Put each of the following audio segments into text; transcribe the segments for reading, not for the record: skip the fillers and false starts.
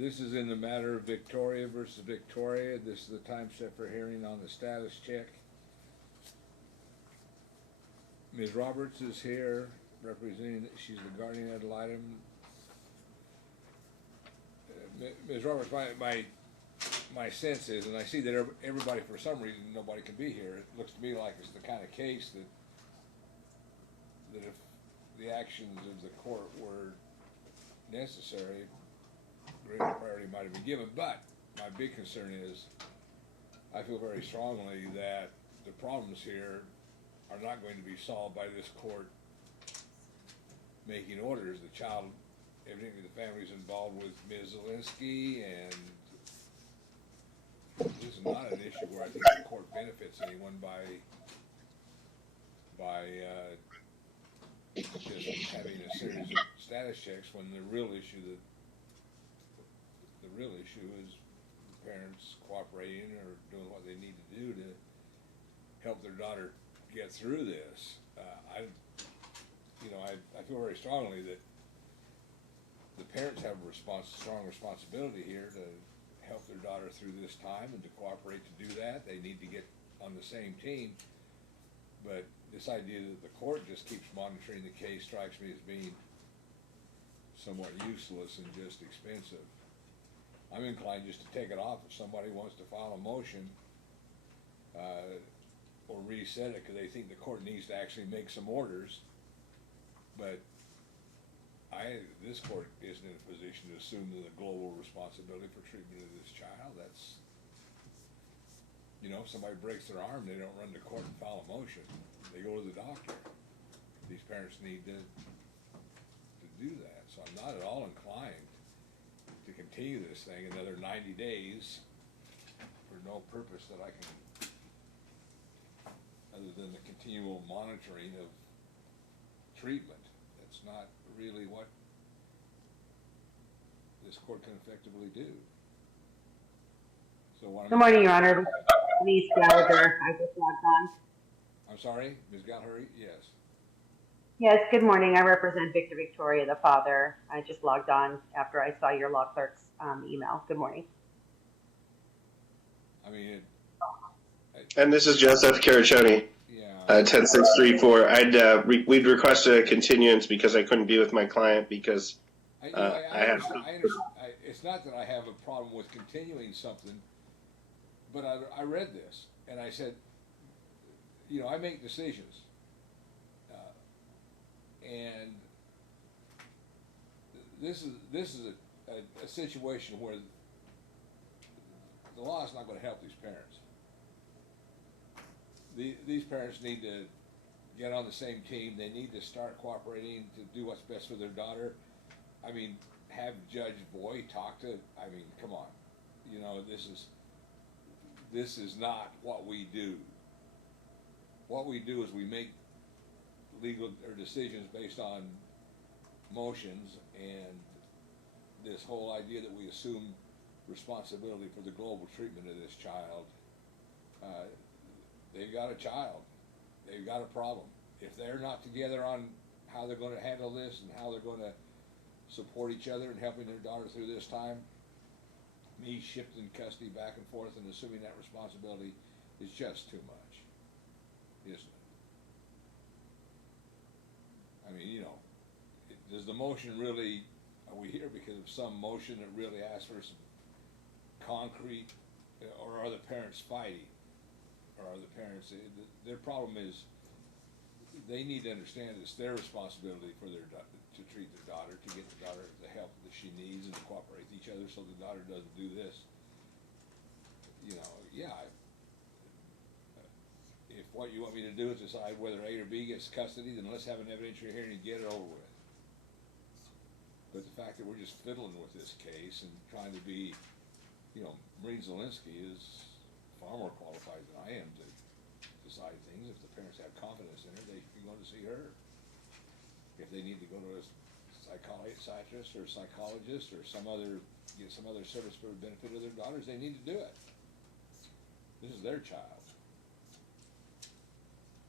This is in the matter of Victoria versus Victoria. This is the time set for hearing on the status check. Ms. Roberts is here representing, she's the guardian ad litem. Ms. Roberts, my sense is, and I see that everybody, for some reason, nobody can be here. It looks to me like it's the kind of case that if the actions of the court were necessary, greater priority might have been given. But my big concern is, I feel very strongly that the problems here are not going to be solved by this court making orders. The child, evidently the family's involved with Ms. L.L.C, and this is not an issue where I think the court benefits anyone by just having a series of status checks, when the real issue is the parents cooperating or doing what they need to do to help their daughter get through this. I feel very strongly that the parents have a strong responsibility here to help their daughter through this time and to cooperate to do that. They need to get on the same team. But this idea that the court just keeps monitoring the case strikes me as being somewhat useless and just expensive. I'm inclined just to take it off if somebody wants to file a motion or reset it because they think the court needs to actually make some orders. But this court isn't in a position to assume the global responsibility for treatment of this child. That's, if somebody breaks their arm, they don't run to court and file a motion. They go to the doctor. These parents need to do that. So I'm not at all inclined to continue this thing another 90 days for no purpose that I can, other than the continual monitoring of treatment. That's not really what this court can effectively do. So Good morning, Your Honor. Denise Gallagher. I just logged on. I'm sorry, Ms. Gallagher? Yes. Yes, good morning. I represent Victor Victoria, the father. I just logged on after I saw your law clerk's email. Good morning. And this is Joseph Caraccioni. Yeah. 10634. We'd requested a continuance because I couldn't be with my client because I understand. It's not that I have a problem with continuing something, but I read this and I said, I make decisions, and this is a situation where the law is not going to help these parents. These parents need to get on the same team. They need to start cooperating to do what's best for their daughter. Have Judge Boy talk to. Come on, this is not what we do. What we do is we make legal or decisions based on motions, and this whole idea that we assume responsibility for the global treatment of this child. They've got a child. They've got a problem. If they're not together on how they're going to handle this and how they're going to support each other in helping their daughter through this time, me shifting custody back and forth and assuming that responsibility is just too much, isn't it? Does the motion really, are we here because of some motion that really asks for some concrete, or are the parents fighting? Or are the parents, their problem is, they need to understand it's their responsibility for to treat their daughter, to get the daughter the help that she needs and to cooperate with each other so the daughter doesn't do this. If what you want me to do is decide whether A or B gets custody, then let's have an evidentiary hearing and get it over with. But the fact that we're just fiddling with this case and trying to be, Maureen Zielinski is far more qualified than I am to decide things. If the parents have confidence in her, they should be going to see her. If they need to go to a psychiatrist or a psychologist or get some other service for the benefit of their daughters, they need to do it. This is their child.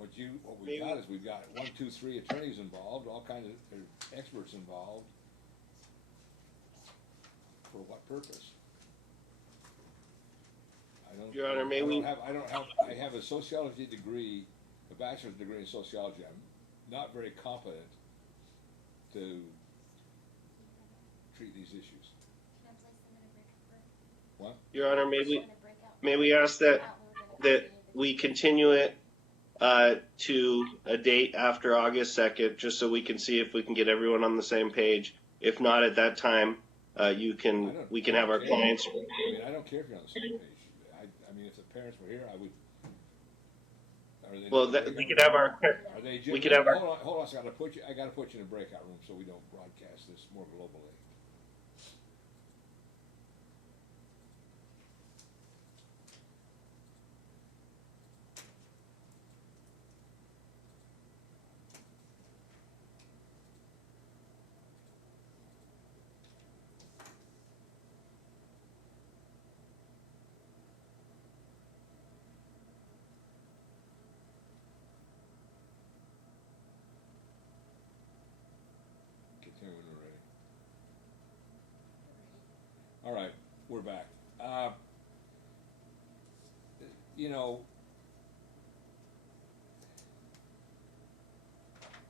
What we've got is we've got 1, 2, 3 attorneys involved, all kinds of experts involved. For what purpose. I don't. Your Honor, I have a sociology degree, a bachelor's degree in sociology. I'm not very competent to treat these issues. What? Your Honor, may we ask that we continue it to a date after August 2nd, just so we can see if we can get everyone on the same page. If not, at that time, we can have our clients. I mean, I don't care if you're on the same page. I mean, if the parents were here, I would. Well, we could have our. We could have our. Hold on. I gotta put you in a breakout room so we don't broadcast this more globally. All right, we're back. You know,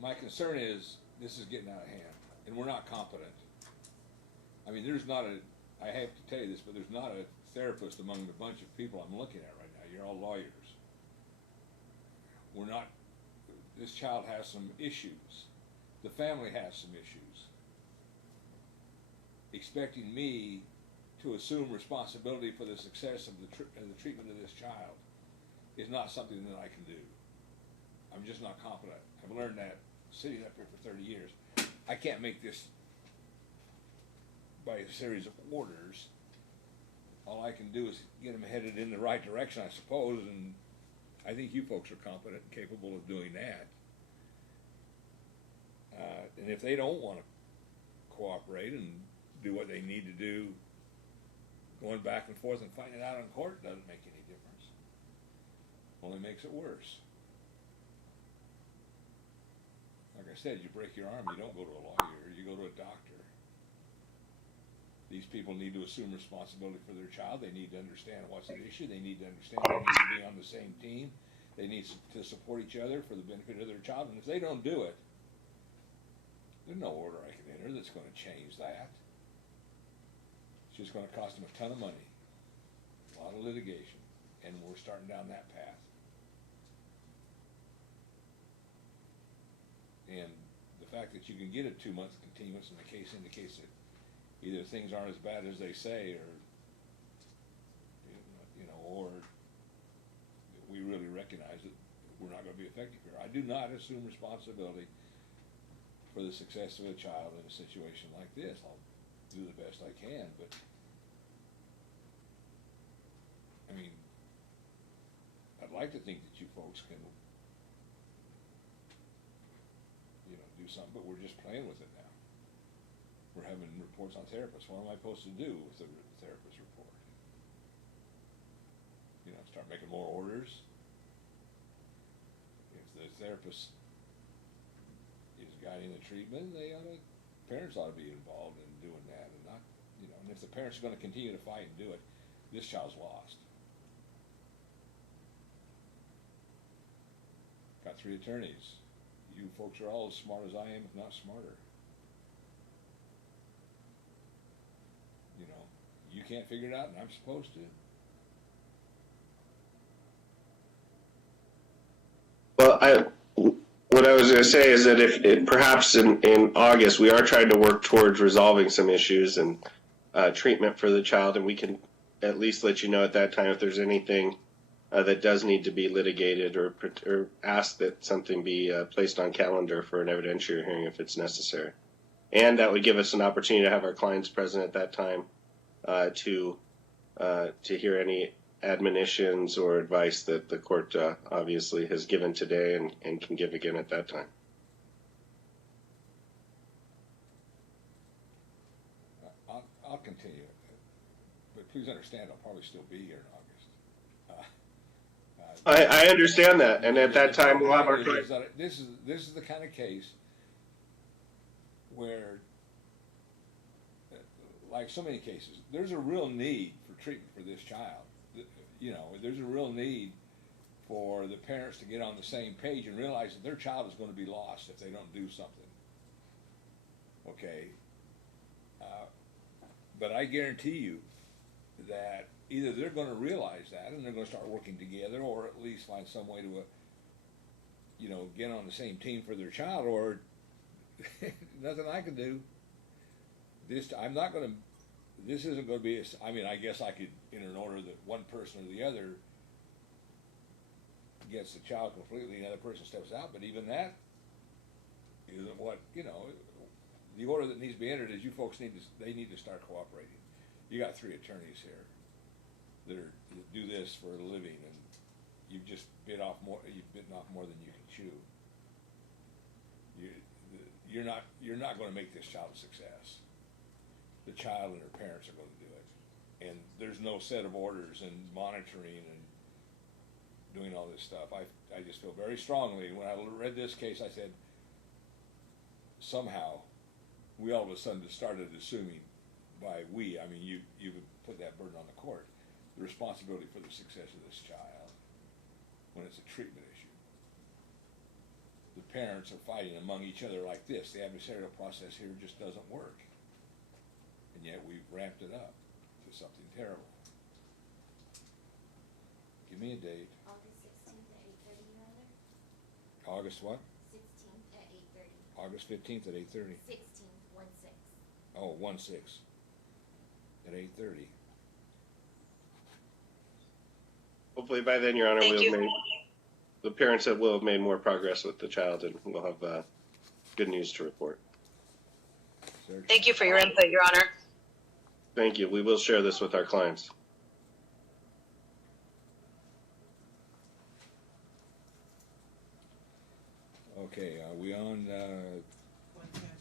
my concern is this is getting out of hand, and we're not competent. I mean, I have to tell you this, but there's not a therapist among the bunch of people I'm looking at right now. You're all lawyers. This child has some issues. The family has some issues. Expecting me to assume responsibility for the success of the treatment of this child is not something that I can do. I'm just not competent. I've learned that sitting up here for 30 years. I can't make this by a series of orders. All I can do is get them headed in the right direction, I suppose, and I think you folks are competent and capable of doing that. And if they don't want to cooperate and do what they need to do, going back and forth and fighting it out in court doesn't make any difference. Only makes it worse. Like I said, you break your arm, you don't go to a lawyer, you go to a doctor. These people need to assume responsibility for their child. They need to understand what's at issue. They need to understand they need to be on the same team. They need to support each other for the benefit of their child. And if they don't do it, there's no order I can enter that's going to change that. It's just going to cost them a ton of money, a lot of litigation, and we're starting down that path. And the fact that you can get a 2-month continuance in the case indicates that either things aren't as bad as they say, or or we really recognize that we're not going to be effective here. I do not assume responsibility for the success of a child in a situation like this. I'll do the best I can, but I mean, I'd like to think that you folks can, do something, but we're just playing with it now. We're having reports on therapists. What am I supposed to do with the therapist report? Start making more orders? If the therapist is guiding the treatment, parents ought to be involved in doing that, and not, and if the parents are going to continue to fight and do it, this child's lost. Got 3 attorneys. You folks are all as smart as I am, if not smarter. You can't figure it out, and I'm supposed to. Well, what I was going to say is that if perhaps in August we are trying to work towards resolving some issues and treatment for the child, and we can at least let you know at that time if there's anything that does need to be litigated, or ask that something be placed on calendar for an evidentiary hearing if it's necessary. And that would give us an opportunity to have our clients present at that time to hear any admonitions or advice that the court obviously has given today and can give again at that time. I'll continue, but please understand I'll probably still be here in August. I understand that, and at that time we'll have our clients. This is the kind of case where, like so many cases, there's a real need for treatment for this child. You know, there's a real need for the parents to get on the same page and realize that their child is going to be lost if they don't do something. Okay? But I guarantee you that either they're going to realize that and they're going to start working together, or at least find some way to, you know, get on the same team for their child, or nothing I can do. I'm not going to, this isn't going to be, I mean, I guess I could enter an order that one person or the other gets the child completely and the other person steps out, but even that isn't what, you know, the order that needs to be entered is you folks need to start cooperating. You got 3 attorneys here that do this for a living, and you've just bitten off more than you can chew. You're not going to make this child a success. The child and her parents are going to do it, and there's no set of orders and monitoring and doing all this stuff. I just feel very strongly, when I read this case, I said, somehow we all of a sudden started assuming, by we, I mean you would put that burden on the court, the responsibility for the success of this child when it's a treatment issue. The parents are fighting among each other like this. The adversarial process here just doesn't work. And yet we've ramped it up to something terrible. Give me a date. August 16th at 8:30, Your Honor. August what? 16th at 8:30. August 15th at 8:30. 16th, 1/6. Oh, 1/6 at 8:30. Hopefully by then, Your Honor, Thank you. the parents will have made more progress with the child, and we'll have good news to report. Thank you for your input, Your Honor. Thank you. We will share this with our clients. Okay, are we on 110.